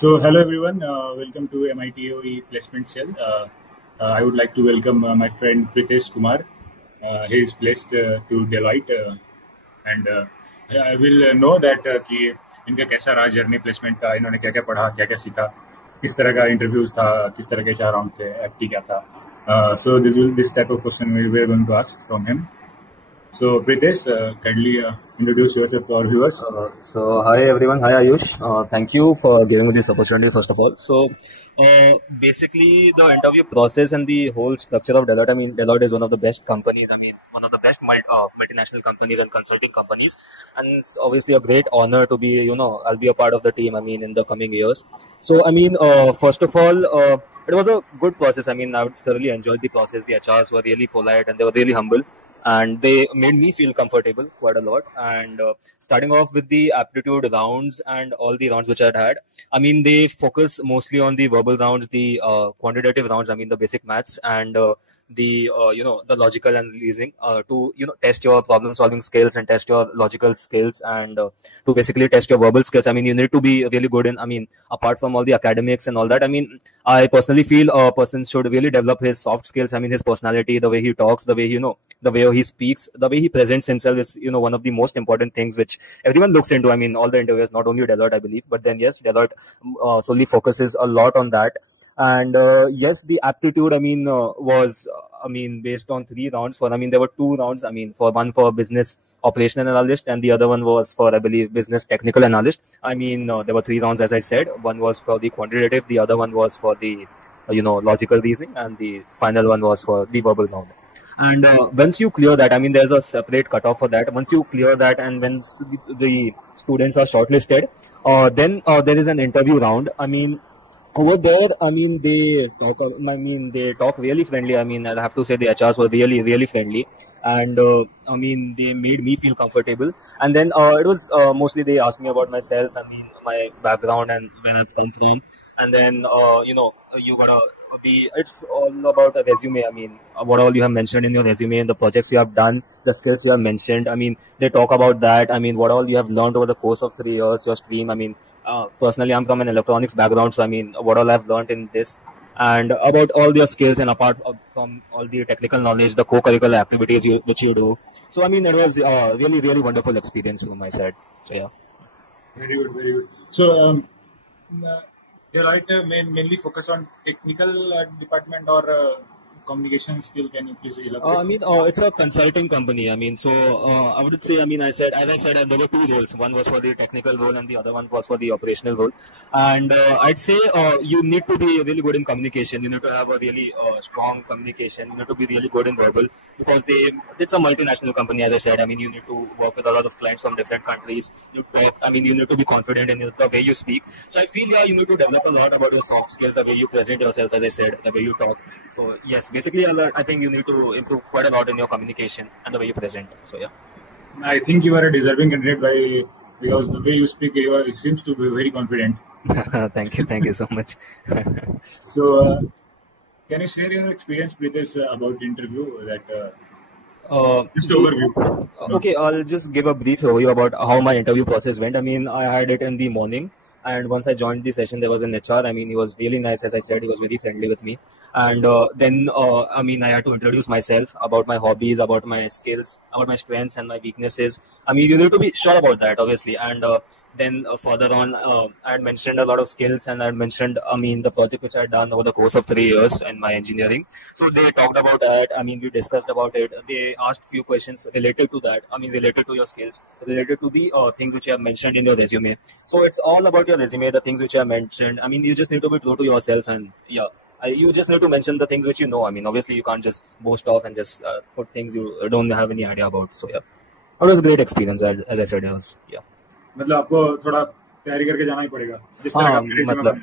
So, hello everyone. Welcome to MITOE Placement Cell. I would like to welcome my friend Pritesh Kumar. He is placed to Deloitte, and I will know that कि इनका कैसा रहा journey placement का, इन्होंने क्या क्या पढ़ा, क्या क्या सीखा, किस तरह का इंटरव्यूज था, किस तरह के 4 राउंड थे, एफटी क्या था. So this type of question we are going to ask from him. So Pritesh, kindly introduce yourself to our viewers. Hi everyone, hi Ayush. Thank you for giving me this opportunity first of all. Basically the interview process and the whole structure of Deloitte, I mean Deloitte is one of the best companies, I mean one of the best multinational companies and consulting companies, and it's obviously a great honor to be, I'll be a part of the team, I mean in the coming years. So I mean first of all, it was a good process. I mean I thoroughly enjoyed the process. The HRs were really polite and they were really humble, and they made me feel comfortable quite a lot. And starting off with the aptitude rounds and all the rounds which I'd had, I mean they focus mostly on the verbal rounds, the quantitative rounds, I mean the basic maths, and the logical and reasoning to test your problem solving skills and test your logical skills, and to basically test your verbal skills. I mean you need to be really good in, I mean apart from all the academics and all that, I mean I personally feel a person should really develop his soft skills. I mean his personality, the way he talks, the way the way he speaks, the way he presents himself is one of the most important things which everyone looks into. I mean all the interviewers, not only Deloitte I believe, but then yes, Deloitte solely focuses a lot on that. And yes, the aptitude, I mean was I mean based on 3 rounds. For, I mean there were 2 rounds, I mean for one for business operational analyst and the other one was for, I believe, business technical analyst. I mean there were 3 rounds, as I said. One was for the quantitative, the other one was for the logical reasoning, and the final one was for the verbal round. And once you clear that, I mean there's a separate cutoff for that. Once you clear that and once the students are shortlisted, then there is an interview round. I mean over there, I mean they talk really friendly. I mean I have to say the HRs were really really friendly, and I mean they made me feel comfortable. And then it was mostly they asked me about myself, I mean my background and where I've come from. And then you gotta be, it's all about a resume. I mean what all you have mentioned in your resume and the projects you have done, the skills you have mentioned, I mean they talk about that. I mean what all you have learned over the course of 3 years, your stream. I mean personally I'm from an electronics background, so I mean what all I've learned in this, and about all your skills, and from all the technical knowledge, the co-curricular activities which you do. So I mean it was really really wonderful experience from my side. So yeah. Very good, very good. So Deloitte mainly focus on technical department or communication skill. Can you please elaborate? I mean, it's a consulting company. I mean, so I would say, I mean, as I said, there were 2 roles. One was for the technical role, and the other one was for the operational role. And I'd say you need to be really good in communication. You need to have a really strong communication. You need to be really good in verbal, because it's a multinational company, as I said. I mean, you need to work with a lot of clients from different countries. I mean, you need to be confident in the way you speak. So I feel, yeah, you need to develop a lot about your soft skills, the way you present yourself, as I said, the way you talk. So yes, basically, I think you need to improve quite a lot in your communication and the way you present. So yeah. I think you are a deserving candidate because the way you speak, you seems to be very confident. Thank you so much. So, can you share your experience with us about the interview? Just overview. Okay, I'll just give a brief overview about how my interview process went. I mean, I had it in the morning. And once I joined the session, there was an HR. I mean, he was really nice, as I said. He was very friendly with me. And then, I mean, I had to introduce myself, about my hobbies, about my skills, about my strengths and my weaknesses. I mean, you need to be sure about that, obviously. And then further on, I had mentioned a lot of skills, and I had mentioned, I mean, the project which I had done over the course of 3 years in my engineering. So they talked about that. I mean, we discussed about it. They asked few questions related to that. I mean, related to your skills, related to the things which you have mentioned in your resume. So it's all about your resume, the things which you have mentioned. I mean, you just need to be true to yourself, and yeah, you just need to mention the things which you know. I mean, obviously, you can't just boast off and just put things you don't have any idea about. So yeah, it was a great experience, as I said. It was, yeah. मतलब आपको थोड़ा तैयारी करके जाना ही पड़ेगा जिस तरह का मतलब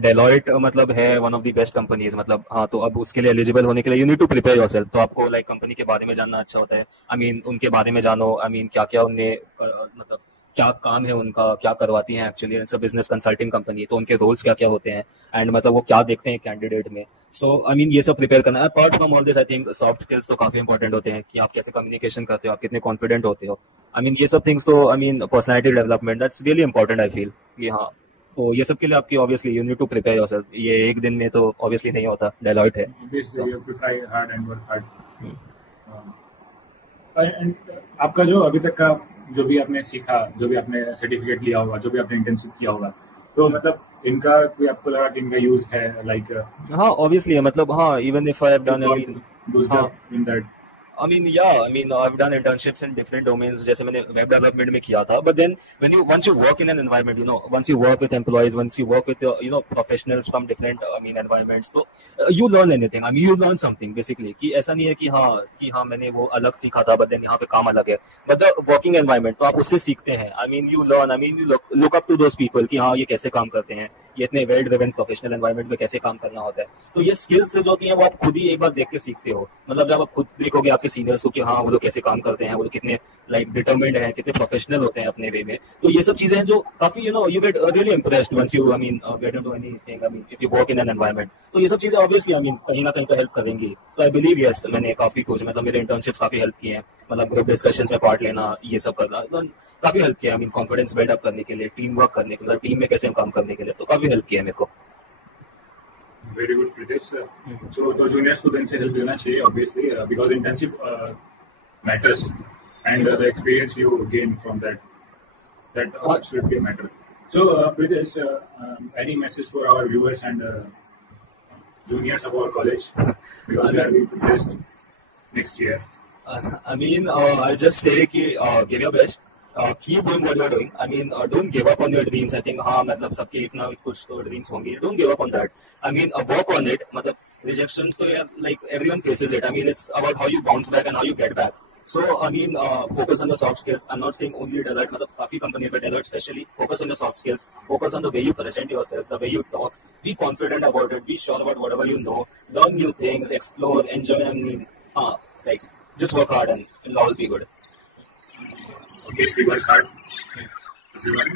डेलॉइट मतलब है one of the best companies, मतलब हाँ, तो अब उसके लिए एलिजिबल होने के लिए you need to prepare yourself. तो आपको लाइक कंपनी के बारे में जानना अच्छा होता है. आई मीन उनके बारे में जानो. आई मीन क्या क्या उनने मतलब क्या काम है उनका, क्या करवाती हैं actually. It's a business consulting company, तो उनके रोल्स क्या क्या होते हैं, एंड मतलब वो क्या देखते हैं कैंडिडेट में. सो आई मीन ये सब प्रिपेयर करना. Apart from all this, I think soft skills तो काफी इंपॉर्टेंट होते हैं कि आप कैसे कम्युनिकेशन करते हो, आप कितने कॉन्फिडेंट होते हो. आई मीन ये सब थिंग्स तो, I mean personality development, that's really important. I feel कि हाँ, तो ये सब के लिए आपकी obviously you need to prepare yourself, ये एक दिन में तो ऑब्वियसली नहीं होता, डेलॉयट है। Obviously, you have to try hard and work hard. And आपका जो अभी तक का जो भी आपने सीखा, जो भी आपने सर्टिफिकेट लिया होगा, जो भी आपने इंटर्नशिप किया होगा, तो मतलब इनका कोई आपको लगा कि इनका यूज है, लाइक हाँ ऑब्वियसली, मतलब हाँ, even if I have done in that? I mean, yeah, I mean, I've done internships in different domains. जैसे मैंने web development में किया था, but then once you work in an environment, once you work with employees, once you work with professionals from different environments, तो you learn anything. I mean, you learn something basically. कि ऐसा नहीं है कि हाँ मैंने वो अलग सीखा था, but then यहाँ पे काम अलग है. But the working environment, तो आप उससे सीखते हैं. I mean, you learn. I mean, you look up to those people कि हाँ ये कैसे काम करते हैं, ये इतने वेल ड्रिवन प्रोफेशनल एनवायरनमेंट में कैसे काम करना होता है. तो ये स्किल्स जो होती हैं वो आप खुद ही एक बार देख के सीखते हो. मतलब जब आप खुद देखोगे आपके सीनियर्स को कि हाँ वो लोग कैसे काम करते हैं, वो लोग कितने लाइक डिटरमिन्ड हैं, कितने प्रोफेशनल होते हैं अपने वे में, तो ये सब चीजें हैं जो काफी you get really impressed once you get into anything, if you work in an environment. तो ये सब चीजें ऑब्वियसली कहीं ना कहीं तो हेल्प करेंगी. तो आई बिलीव यस, मैंने काफी कुछ, मतलब मेरे इंटर्नशिप्स काफी हेल्प किए हैं. मतलब ग्रुप डिस्कशंस में पार्ट लेना, ये सब करना, तो काफी हेल्प किया. कॉन्फिडेंस बिल्डअप करने के लिए, टीम वर्क करने के लिए, टीम में कैसे काम करने के लिए, तो काफी हेल्प किया मेरे को. Very good, Pritesh. So the juniors को then से help लेना चाहिए, obviously, because internship matters, and the experience you gain from that absolutely matter. So Pritesh, any message for our viewers and juniors of our college, because they are going to test next year? I'll just say कि give your best. Keep doing what you're doing. Don't give up on your dreams. I think मतलब सबके इतना कुछ तो dreams होंगे. Don't give up on that. Work on it. मतलब rejections तो like everyone faces it. It's about how you bounce back and how you get back. So focus on the soft skills. I'm not saying only Deloitte. मतलब काफी companies, but Deloitte especially, focus on the soft skills. Focus on the way you present yourself, the way you talk. Be confident about it. Be sure about whatever you know. Learn new things. Explore. Enjoy. Like just work hard and it'll all be good. Obviously, work hard, everyone.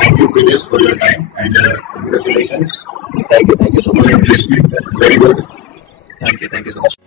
Thank you, Pritesh, for your time, and congratulations. Thank you so much. Very good. Thank you so much.